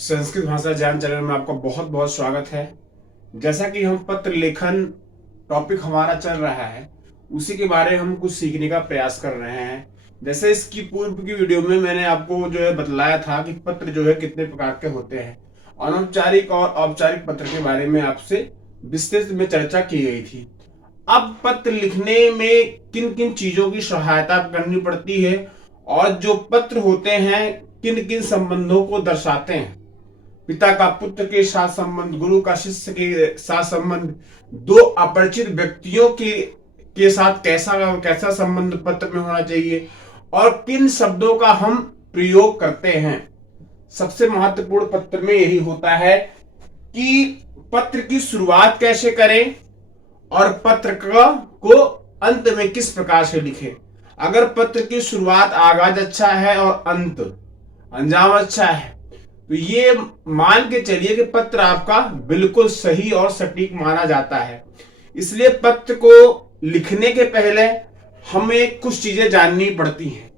संस्कृत भाषा ज्ञान चैनल में आपका बहुत बहुत स्वागत है। जैसा कि हम पत्र लेखन टॉपिक हमारा चल रहा है, उसी के बारे में हम कुछ सीखने का प्रयास कर रहे हैं। जैसे इसकी पूर्व की वीडियो में मैंने आपको जो है बतलाया था कि पत्र जो है कितने प्रकार के होते हैं। अनौपचारिक और औपचारिक पत्र के बारे में आपसे विस्तृत में चर्चा की गई थी। अब पत्र लिखने में किन किन चीजों की सहायता करनी पड़ती है और जो पत्र होते हैं किन किन संबंधों को दर्शाते हैं। पिता का पुत्र के साथ संबंध, गुरु का शिष्य के साथ संबंध, दो अपरिचित व्यक्तियों के साथ कैसा कैसा संबंध पत्र में होना चाहिए और किन शब्दों का हम प्रयोग करते हैं। सबसे महत्वपूर्ण पत्र में यही होता है कि पत्र की शुरुआत कैसे करें और पत्र को अंत में किस प्रकार से लिखें। अगर पत्र की शुरुआत आगाज अच्छा है और अंत अंजाम अच्छा है तो ये मान के चलिए कि पत्र आपका बिल्कुल सही और सटीक माना जाता है। इसलिए पत्र को लिखने के पहले हमें कुछ चीजें जाननी पड़ती हैं,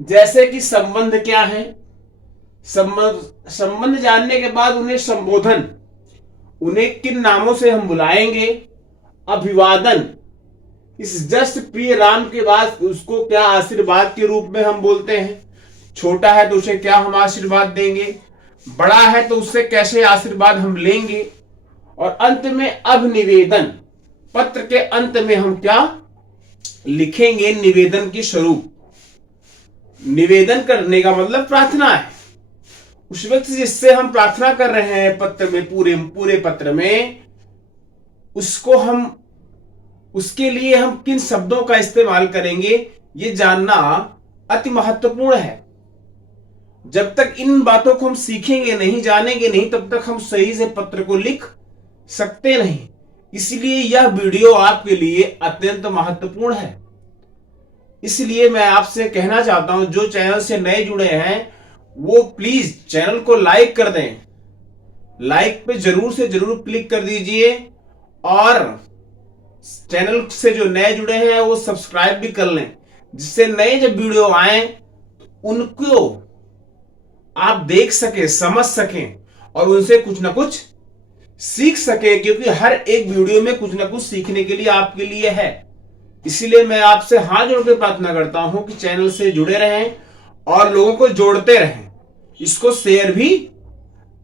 जैसे कि संबंध क्या है। संबंध जानने के बाद उन्हें संबोधन, उन्हें किन नामों से हम बुलाएंगे। अभिवादन, इस जस्ट प्रिय राम के बाद उसको क्या आशीर्वाद के रूप में हम बोलते हैं। छोटा है तो उसे क्या हम आशीर्वाद देंगे, बड़ा है तो उससे कैसे आशीर्वाद हम लेंगे। और अंत में अभिनिवेदन, पत्र के अंत में हम क्या लिखेंगे निवेदन की स्वरूप। निवेदन करने का मतलब प्रार्थना है। उस व्यक्ति जिससे हम प्रार्थना कर रहे हैं पत्र में, पूरे पत्र में, उसके लिए हम किन शब्दों का इस्तेमाल करेंगे ये जानना अति महत्वपूर्ण है। जब तक इन बातों को हम सीखेंगे नहीं, जानेंगे नहीं, तब तक हम सही से पत्र को लिख सकते नहीं। इसलिए यह वीडियो आपके लिए अत्यंत महत्वपूर्ण है। इसलिए मैं आपसे कहना चाहता हूं, जो चैनल से नए जुड़े हैं वो प्लीज चैनल को लाइक कर दें। लाइक पे जरूर से जरूर क्लिक कर दीजिए और चैनल से जो नए जुड़े हैं वो सब्सक्राइब भी कर लें, जिससे नए जब वीडियो आए उनको आप देख सके, समझ सकें और उनसे कुछ ना कुछ सीख सके, क्योंकि हर एक वीडियो में कुछ ना कुछ सीखने के लिए आपके लिए है। इसीलिए मैं आपसे हाथ जोड़ के प्रार्थना करता हूं कि चैनल से जुड़े रहें और लोगों को जोड़ते रहें, इसको शेयर भी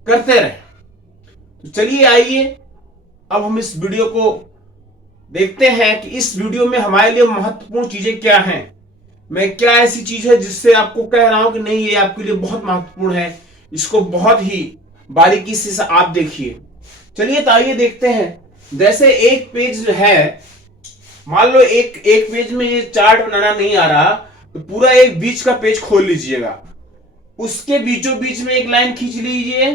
करते रहें। तो चलिए आइए अब हम इस वीडियो को देखते हैं कि इस वीडियो में हमारे लिए महत्वपूर्ण चीजें क्या हैं। मैं क्या ऐसी चीज है जिससे आपको कह रहा हूं कि नहीं ये आपके लिए बहुत महत्वपूर्ण है, इसको बहुत ही बारीकी से आप देखिए। चलिए तो आइए देखते हैं। जैसे एक पेज है, मान लो एक पेज में ये चार्ट बनाना नहीं आ रहा तो पूरा एक बीच का पेज खोल लीजिएगा, उसके बीचों बीच में एक लाइन खींच लीजिए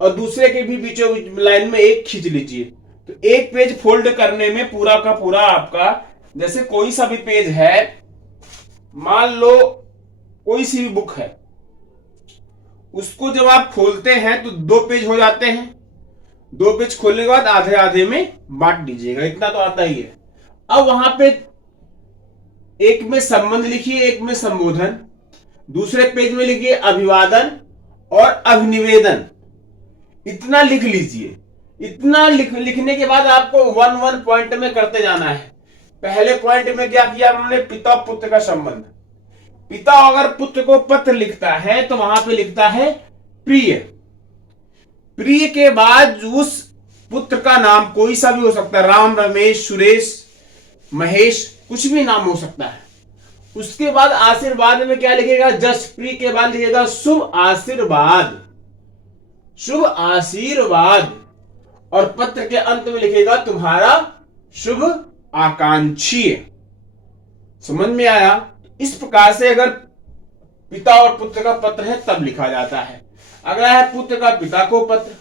और दूसरे के भी बीचों लाइन में एक खींच लीजिए। तो एक पेज फोल्ड करने में पूरा का पूरा आपका, जैसे कोई सा भी पेज है, मान लो कोई सी भी बुक है, उसको जब आप खोलते हैं तो दो पेज हो जाते हैं। दो पेज खोलने के बाद आधे आधे में बांट दीजिएगा, इतना तो आता ही है। अब वहां पे एक में संबंध लिखिए, एक में संबोधन, दूसरे पेज में लिखिए अभिवादन और अभिनिवेदन। इतना लिख लीजिए। इतना लिखने के बाद आपको वन पॉइंट में करते जाना है। पहले पॉइंट में क्या किया हमने, पिता पुत्र का संबंध। पिता अगर पुत्र को पत्र लिखता है तो वहां पे लिखता है प्रिय। प्रिय के बाद उस पुत्र का नाम कोई सा भी हो सकता है, राम, रमेश, सुरेश, महेश, कुछ भी नाम हो सकता है। उसके बाद आशीर्वाद में क्या लिखेगा, जस्ट प्रिय के बाद लिखेगा शुभ आशीर्वाद, शुभ आशीर्वाद। और पत्र के अंत में लिखेगा तुम्हारा शुभ आकांक्षी। समझ में आया। इस प्रकार से अगर पिता और पुत्र का पत्र है तब लिखा जाता है। अगर है पुत्र का पिता को पत्र,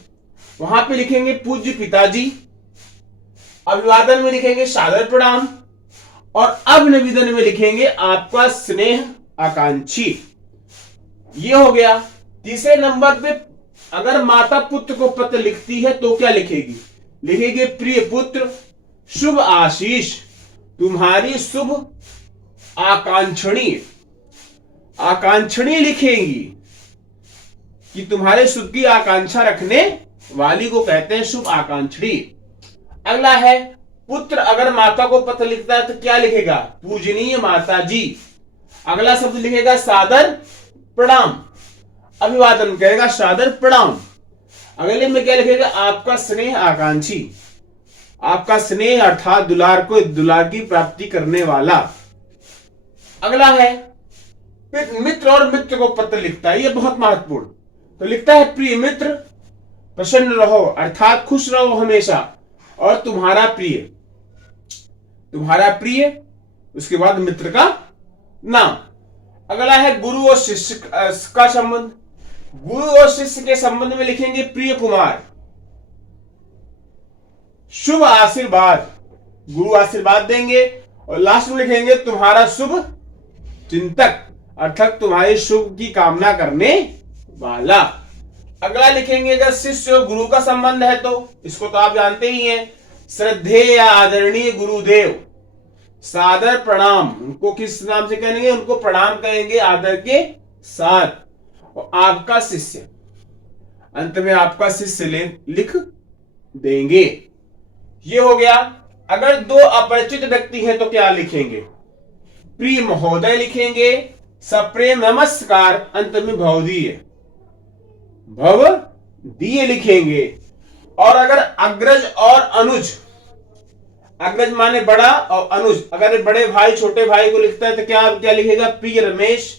वहां पे लिखेंगे पूज्य पिताजी। अभिवादन में लिखेंगे सादर प्रणाम और अभिनिवेदन में लिखेंगे आपका स्नेह आकांक्षी। ये हो गया। तीसरे नंबर पे अगर माता पुत्र को पत्र लिखती है तो क्या लिखेगी, लिखेगी प्रिय पुत्र शुभ आशीष, तुम्हारी शुभ आकांक्षणी। आकांक्षणी लिखेंगी। कि तुम्हारे सुख की आकांक्षा रखने वाली को कहते हैं शुभ आकांक्षी। अगला है पुत्र अगर माता को पत्र लिखता है तो क्या लिखेगा? पूजनीय माता जी। अगला शब्द लिखेगा सादर प्रणाम, अभिवादन कहेगा सादर प्रणाम। अगले में क्या लिखेगा? आपका स्नेह आकांक्षी, आपका स्नेह अर्थात दुलार की प्राप्ति करने वाला। अगला है मित्र और मित्र को पत्र लिखता है, यह बहुत महत्वपूर्ण। तो लिखता है प्रिय मित्र प्रसन्न रहो अर्थात खुश रहो हमेशा, और तुम्हारा प्रिय, उसके बाद मित्र का नाम। अगला है गुरु और शिष्य का संबंध। गुरु और शिष्य के संबंध में लिखेंगे प्रिय कुमार, शुभ आशीर्वाद, गुरु आशीर्वाद देंगे। और लास्ट में लिखेंगे तुम्हारा शुभ चिंतक अर्थात तुम्हारे शुभ की कामना करने वाला। अगला लिखेंगे अगर शिष्य और गुरु का संबंध है तो इसको तो आप जानते ही हैं, श्रद्धेय या आदरणीय गुरुदेव, सादर प्रणाम। उनको किस नाम से कहेंगे? उनको प्रणाम कहेंगे आदर के साथ। और आपका शिष्य, अंत में आपका शिष्य लिख देंगे। ये हो गया। अगर दो अपरिचित व्यक्ति हैं तो क्या लिखेंगे? प्रिय महोदय लिखेंगे, सप्रेम नमस्कार, अंत में भवदीय लिखेंगे। और अगर अग्रज और अनुज, अग्रज माने बड़ा और अनुज, अगर बड़े भाई छोटे भाई को लिखता है तो क्या लिखेगा? प्रिय रमेश,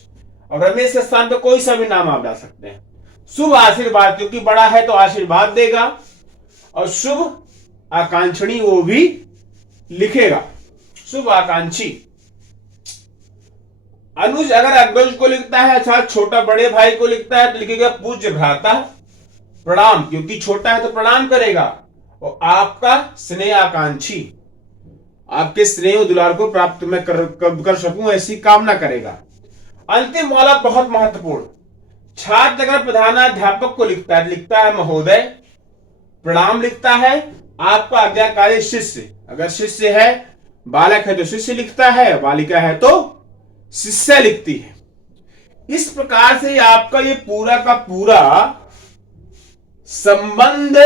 और रमेश के स्थान पर कोई सा भी नाम आप डाल सकते हैं। शुभ आशीर्वाद, क्योंकि बड़ा है तो आशीर्वाद देगा। और शुभ आकांक्षी वो भी लिखेगा, शुभ आकांक्षी। अनुज अगर अग्रज को लिखता है अर्थात छोटा बड़े भाई को लिखता है तो लिखेगा पूज्य भ्राता प्रणाम, क्योंकि छोटा है तो प्रणाम करेगा। और आपका स्नेह आकांक्षी, आपके स्नेह और दुलार को प्राप्त मैं कर सकूं ऐसी कामना करेगा। अंतिम वाला बहुत महत्वपूर्ण, छात्र अगर प्रधानाध्यापक को लिखता है महोदय प्रणाम लिखता है। आपका आज्ञाकारी शिष्य, अगर शिष्य है बालक है तो शिष्य लिखता है, बालिका है तो शिष्य लिखती है। इस प्रकार से आपका ये पूरा का पूरा संबंध,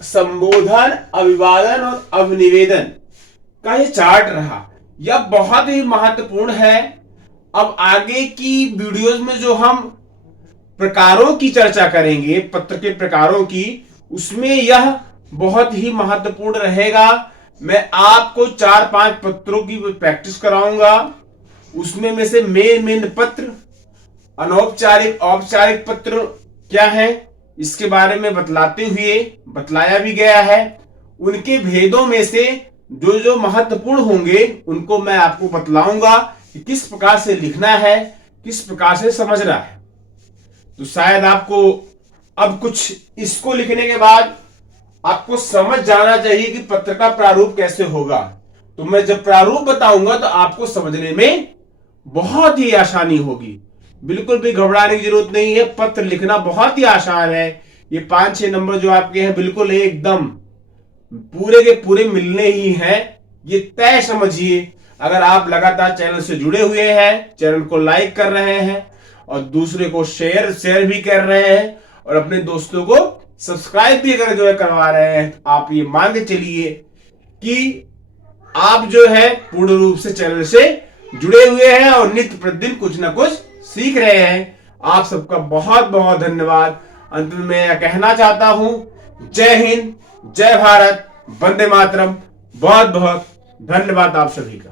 संबोधन, अभिवादन और अभिनिवेदन का ये चार्ट रहा। यह बहुत ही महत्वपूर्ण है। अब आगे की वीडियोस में जो हम प्रकारों की चर्चा करेंगे, पत्र के प्रकारों की, उसमें यह बहुत ही महत्वपूर्ण रहेगा। मैं आपको 4-5 पत्रों की प्रैक्टिस कराऊंगा। उसमें में से मेन पत्र, अनौपचारिक औपचारिक पत्र क्या है इसके बारे में बतलाया भी गया है। उनके भेदों में से जो महत्वपूर्ण होंगे उनको मैं आपको बतलाऊंगा कि किस प्रकार से लिखना है, किस प्रकार से समझना है। तो शायद आपको अब कुछ इसको लिखने के बाद आपको समझ जाना चाहिए कि पत्र का प्रारूप कैसे होगा। तो मैं जब प्रारूप बताऊंगा तो आपको समझने में बहुत ही आसानी होगी। बिल्कुल भी घबराने की जरूरत नहीं है, पत्र लिखना बहुत ही आसान है। ये 5-6 नंबर जो आपके हैं बिल्कुल एकदम पूरे के पूरे मिलने ही हैं, ये तय समझिए। अगर आप लगातार चैनल से जुड़े हुए हैं, चैनल को लाइक कर रहे हैं और दूसरे को शेयर भी कर रहे हैं और अपने दोस्तों को सब्सक्राइब भी अगर जो है करवा रहे हैं, आप ये मान के चलिए कि आप जो है पूर्ण रूप से चैनल से जुड़े हुए हैं और नित्य प्रतिदिन कुछ ना कुछ सीख रहे हैं। आप सबका बहुत बहुत धन्यवाद। अंत में मैं कहना चाहता हूं, जय हिंद, जय भारत, वंदे मातरम। बहुत बहुत धन्यवाद आप सभी का।